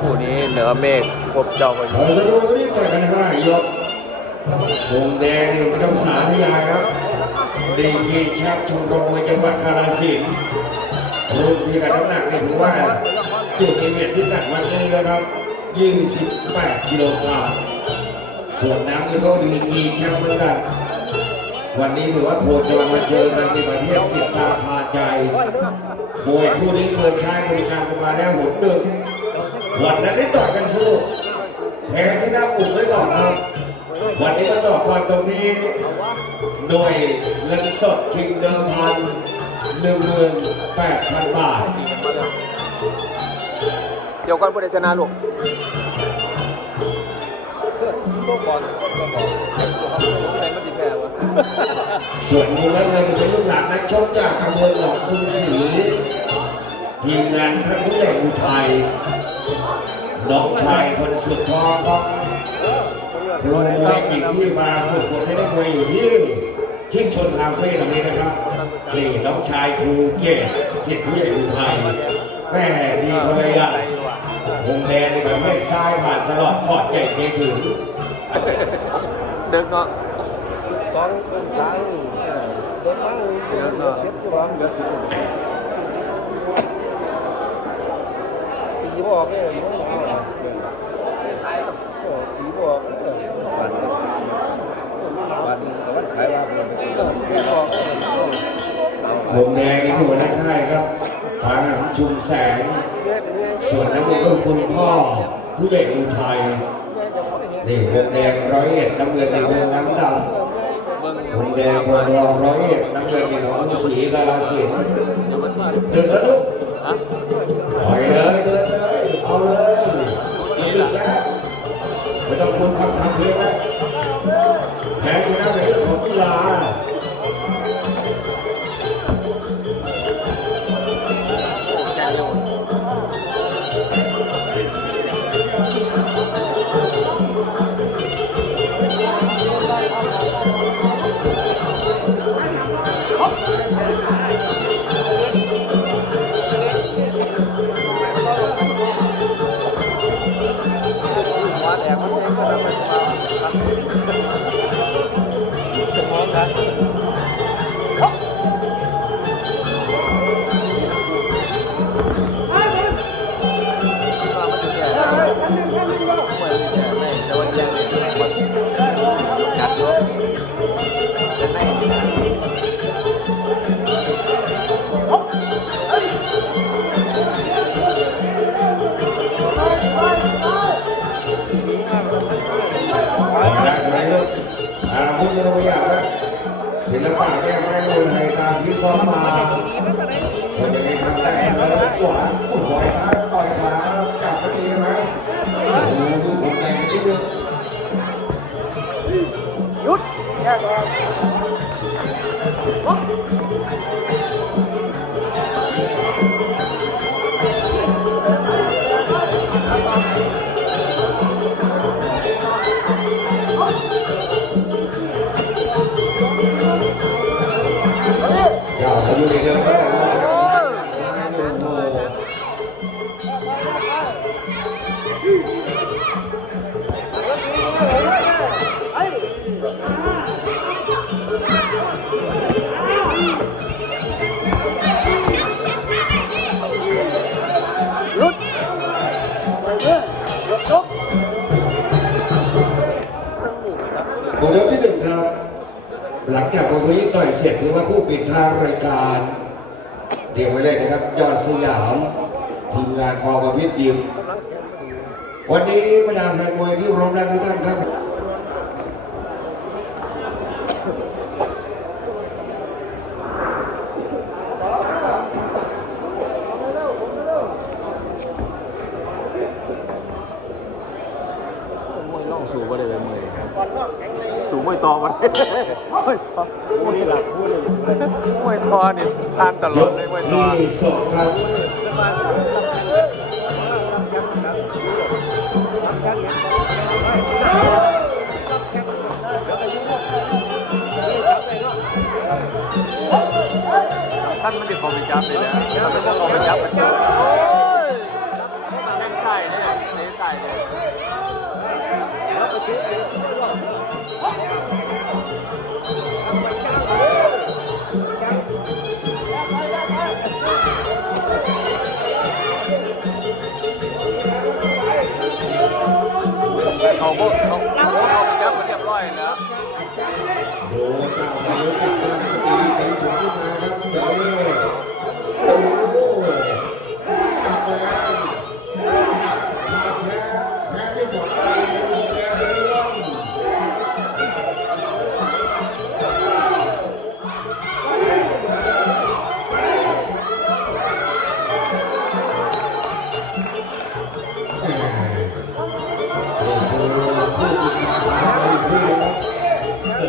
คู่นี้เหนือเมฆพบเจ้าพายุเราจะดูกันที่ต่อยกันห้ายกวงแดงไม่ต้องสาธยายครับดีกีแชมป์ชมรมมวยจังหวัดกาฬสินธุ์รุ่นที่กันน้ำหนักนี่ถือว่าจุดนี้เวียดที่กัดวันนี้นะครับ28กิโลกรัมส่วนน้ำนี่ก็ดีกีแชมป์เหมือนกันวันนี้ถือว่าโคจรมาเจอกันในประเทศติดตาพา ใจมวยคู่นี้เคยใช้บริการกันมาแล้วหนหนึ่งวันนั้นได้ต่อยกันสนุกแพ้ที่หน้าปุ่มไว้ก่อนครับ วันนี้ก็ต่อก่อนตรงนี้โดยเงินสดคิงเดิมพันหนึ่งหมื่นแปดพันบาท เดี๋ยวก่อนผู้ใดชนะลูกก่อนใครมันสิแพ้วะ ส่วนมุมน้ำเงินเป็นลูกหลานนักชกจากตำบลหนองกรุงศรีทีมงานท่านผู้ใหญ่อุทัยน้องชายคนสุดท้องครับครูมวยหญิงที่มาฝึกฝนให้นักมวยอยู่ที่ชิงชนคาเฟ่ตรงนี้นะครับนี่น้องชายครูเกียรติสิทธิ์ผู้ใหญ่อุทัยแม่ดีคนละย่างวงแดงนี่แบบไม่ซ้ายผ่านตลอดปอดใหญ่เทถึงดึกเนาะ สองเป็นสามเดินมาเดือดเสียบอยู่บ้างเดือดสิบตีบออกเนี่ยมันตีบออกเนี่ยวันวันขายว่าเป็นตีบออกวงแดงนี่คือหัวหน้าค่ายครับผาหำชุมแสง ส่วนนั้นก็คือคุณพ่อผู้ใหญ่อุทัยนี่วงแดงร้อยเอ็ดน้ำเงินในเมืองน้ำดำ เบิ่งวงแดงพลรองร้อยเอ็ดน้ำเงินในหนองศรีกาลสินธุ์เดินแล้วลูกฮะปล่อยเลยเดินเลยเอาเลยนี่แหละไม่ต้องคุณทำทำเพียงนะแพ้ชนะเป็นเรื่องของกีฬา คนจะมีทำแต่แล้วขวาปล่อยขาต่อยขาจับตะกี้ไหมโอ้โหดูผมแดงนิดนึงหยุดแยกออกอย่าไปอยู่ในเรื่อ เสร็จถือว่าคู่ปิดทางรายการ เดี๋ยวไว้เลยนะครับ ยอดสยามทีมงานพอกับวิทย์ยิมวันนี้บรรดาแฟนมวยที่รบรักทุกท่านครับ วยทอคู่หลักคู่นี่มวยทอนี่ทานตลอดเลยมวยทองท่านไม่ได้ขอไปจับเลยนะท่านไม่ได้ขอไปจับมันจัยแม่งใส่เนี่ยเนใส่เลย ขาพวกเขาเขาเขาไปจับมันเรียบร้อยแล้วโอ้เจ้าไปรู้จักกันตีตีสูงขึ้นมาครับ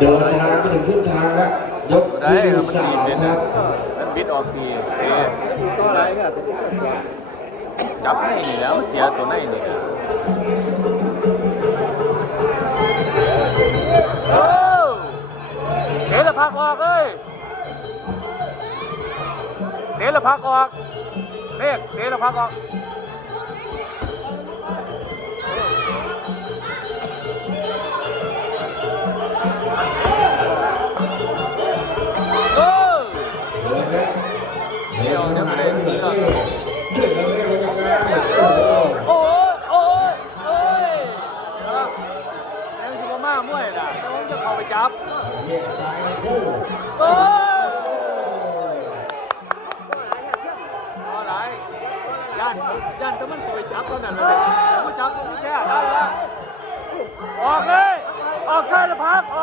เดินทางไปถึงครึ่งทางแล้วยกได้ที่ครับมันสาบิมดครับมันบิดออกทีเอ๊ะก็อะไรก็ตัวนี้จับจับในนี่แล้วมันเสียตัวในนี่โอ้เดี๋ยวละพักออกเอ้ยเดี๋ยวละพักออกเมฆเดี๋ยวละพักออก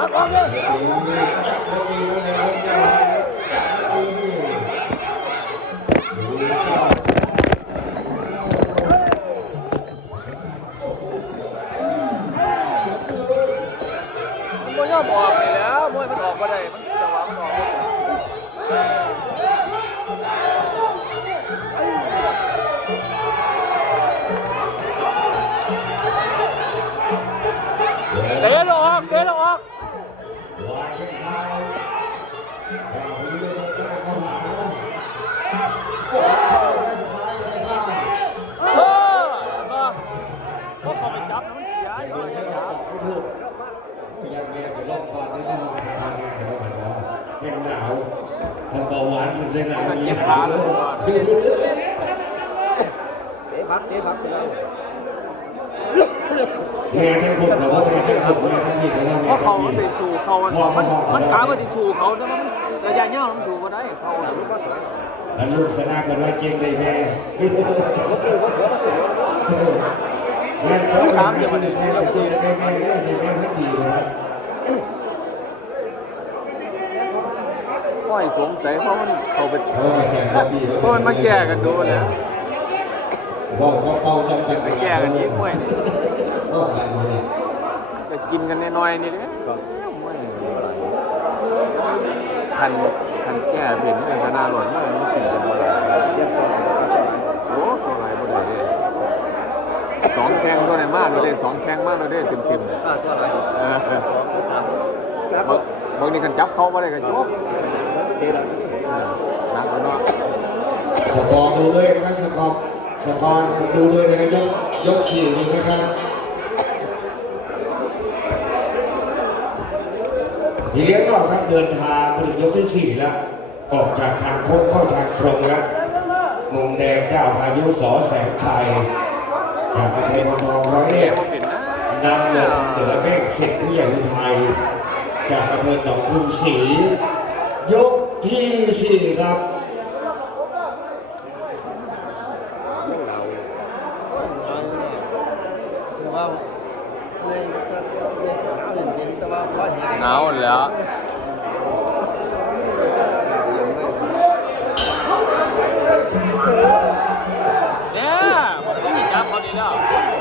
ยแล้ เขาหาโอ้ยซ้ายไปข้างเอมากเขาไปจับนะมันเสียอยู่เลยถูจับกไม่ถูกยังเรียนอยู่รอบก่อนนี่ไม่มีทางแต่ว่ามันว่ายังหนาวทำเบาหวานจนเส้นหนาวมีหาเลยเตะพักเตะพักไปเลยแม่ทั้งผมแต่ว่าแม่ทั้งผมแม่ทั้งหญิงแล้วเพแม่ราะทั้เขางหญิงไปสู่ เขามันมันมันกามาที่สู่เขาแต่มันระยะยาวมันสู่มาได้เขาลูกก็สวยแล้วลูกสนากันว่าเก่งได้แม่ลูกลูกหัวก็สวยงานเขาถามอย่างนี้ในเราคุยกันแม่เรื่องที่แม่พักดีนะห้อยสงสัยเพราะมันเขาไปเพราะมันมาแก้กันดูแล้วบอกเขาเป่าจำกันไปแก้กันยิงห้วยก็กินกันน้อยๆนี่เด้ คันคันแก้เป็นเรื่องชนะหล่นมันมันกินกันบ่ได้โอ้ตัวไหนบ่ได้เลยสองแข้งตัวไหนมากเลยสองแข้งมากเลยเต็มเต็มๆก็ตัวอะไรเออบางบางทีกันจับเขาไม่ได้กันจบเดี๋ยวเออหนักแล้วเนาะสกอร์ดูด้วยนะครับสกอร์สกอร์ดูด้วยนะครับยกยกสี่ดูนะครับ ทีเลี้ยงก็ครับเดินทางผลิตยกที่สี่แล้ว ออกจากทางโค้งเข้าทางตรงแล้วมงแดงเจ้าพายุสอแสงชัยจากอำเภอพนมร้อยเอ็ดนำเงินเหนือเมฆสิทธิ์ผู้ใหญ่ไทย จากอำเภอหนองคุณศรียกที่สี่ครับ คือว่าเลยจะเลยเอาเย็นๆแต่ว่าพอเห็น หนาวแล้วเนี่ยผมก็ มีจั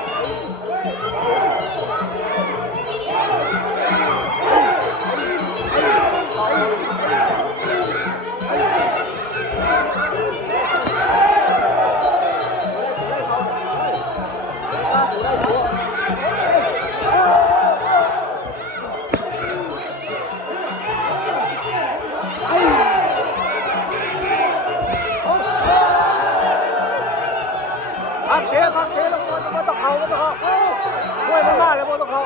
เขาดีแล้วพักเทพักเทแล้วก็ต้องต้องเขาต้องเขาช่วยมันมาเลยต้องเขา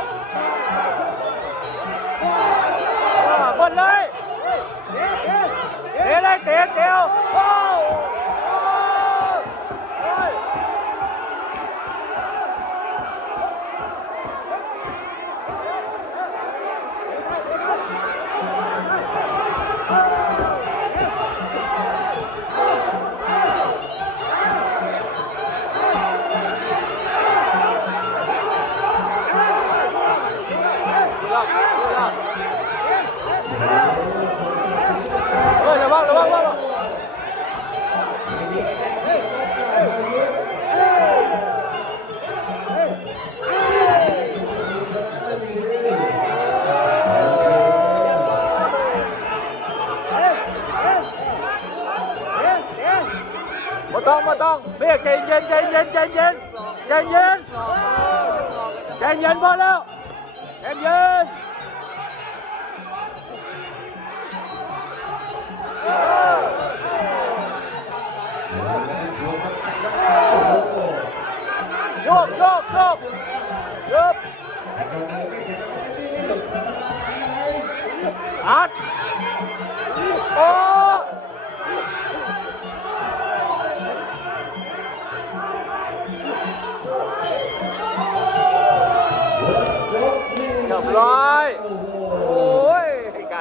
เบนเลยเตะเลยเตะเตะโอ้ เบรกใจเย็นใจเย็นใจเย็นใจเย็นใจเย็นพอแล้ว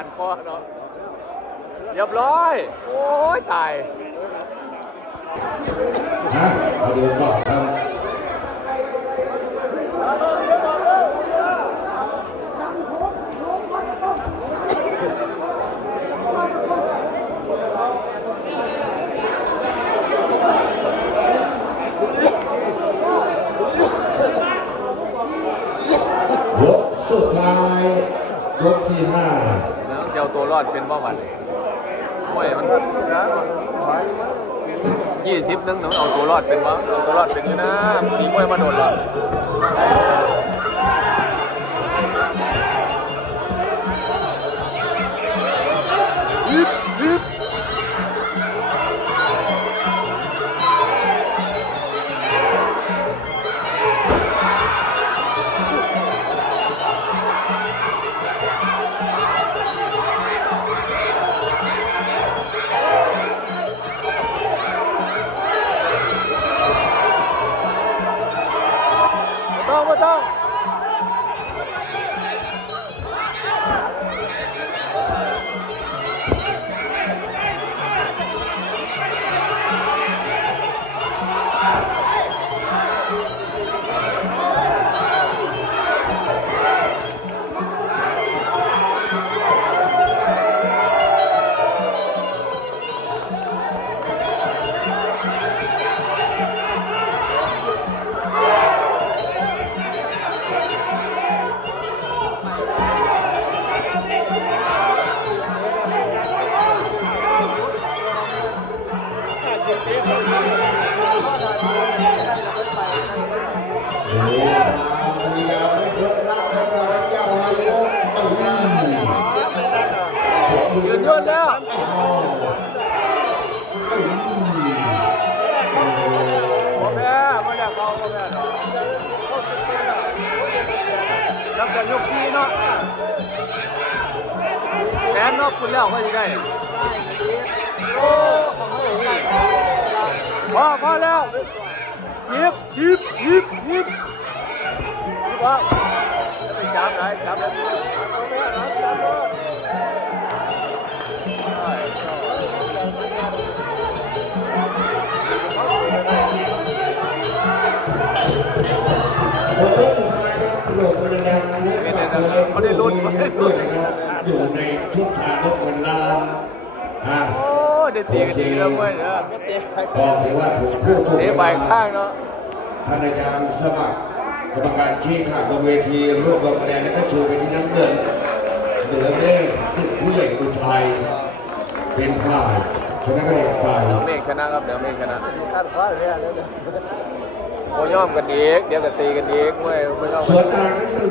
ารคอเนาะเรียบร้อย โอ้ยตายฮะมาดูต่อครับยกสุดท้ายยกที่ห้า เจ้าตัวรอดเป็นว่าวันมวยมันยี่สิบนึงหนูเอาตัวรอดเป็นวะเอาตัวรอดเป็นเลยนะมีมวยมาโดนหรอ แล้วก็ยกขี้เนาะแขนเนาะคุณแล้วก็จะได้โอ้พอพอแล้วยิบยิบยิบยิบยิบว่าจะไปจับไหนจับแล้ว ผมก็สุดท้ายครับโหลดมันดังนะครับฝากตัวทีด้วยนะครับอยู่ในชุดทางกเงินลานอ่าโอ้เด็ดตีกันดีแล้วเว้ยเด้อก็ถือว่าถูกคู่ถูกเตะใบข้างเนาะท่านอาจารย์สมัครกรรมการชี้ขาดบนเวทีรวบรวมคะแนนและก็ชูไปที่น้ำเงินเหลือเล่สิบผู้ใหญ่อุทัยเป็นฝ่ายชนะคะแนนไปเดี๋ยเมฆชนะครับเดี๋ยวเมฆชนะ การคว้าเรือแล้วเนี่ยอมกันอีกเดี๋ยวก็ตีกันอีกเว้ยโอยอมส่วนทางนักสู้